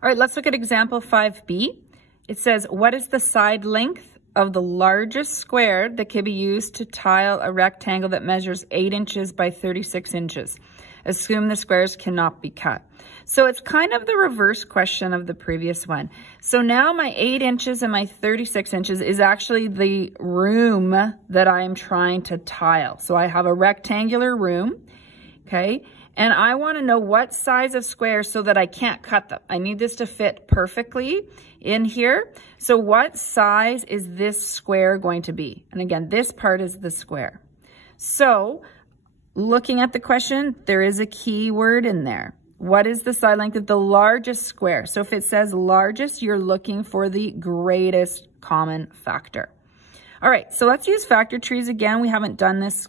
All right, let's look at example 5B. It says, what is the side length of the largest square that can be used to tile a rectangle that measures 8 inches by 36 inches? Assume the squares cannot be cut. So it's kind of the reverse question of the previous one. So now my 8 inches and my 36 inches is actually the room that I'm trying to tile. So I have a rectangular room, okay? And I want to know what size of square so that I can't cut them. I need this to fit perfectly in here. So what size is this square going to be? And again, this part is the square. So looking at the question, there is a key word in there. What is the side length of the largest square? So if it says largest, you're looking for the greatest common factor. All right, so let's use factor trees again. We haven't done this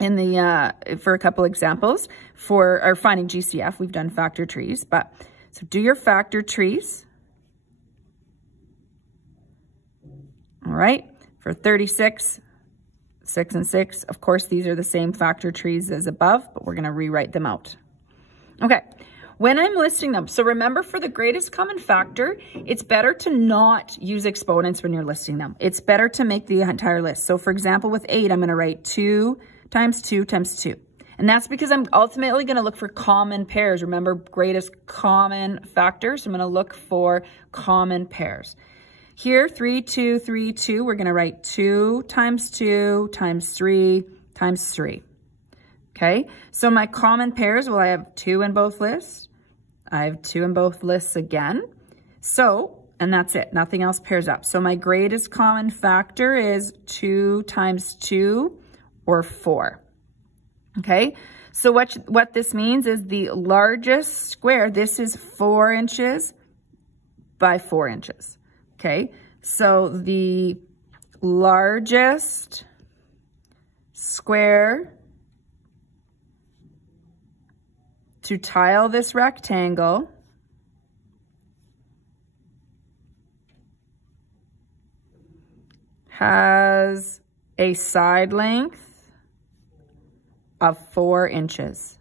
in the for a couple examples for our finding GCF. We've done factor trees, but so do your factor trees. All right, for 36, 6 and 6, of course, these are the same factor trees as above, but we're going to rewrite them out. Okay, when I'm listing them, so remember for the greatest common factor, it's better to not use exponents when you're listing them. It's better to make the entire list. So for example, with 8, I'm going to write 2 times 2 times 2. And that's because I'm ultimately going to look for common pairs. Remember, greatest common factor, so I'm going to look for common pairs. Here, 3, 2, 3, 2, we're going to write 2 times 2 times 3 times 3. Okay, so my common pairs, well, I have 2 in both lists. I have 2 in both lists again. So, and that's it. Nothing else pairs up. So my greatest common factor is 2 times 2 or 4. Okay, so what this means is the largest square, this is 4 inches by 4 inches. Okay, so the largest square to tile this rectangle has a side length of 4 inches.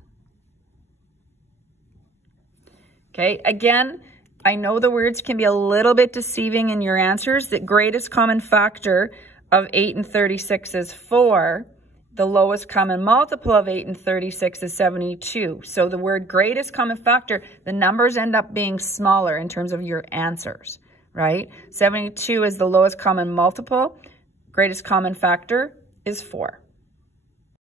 Okay, again, I know the words can be a little bit deceiving in your answers. The greatest common factor of 8 and 36 is 4. The lowest common multiple of 8 and 36 is 72. So the word greatest common factor, the numbers end up being smaller in terms of your answers, right? 72 is the lowest common multiple. Greatest common factor is 4.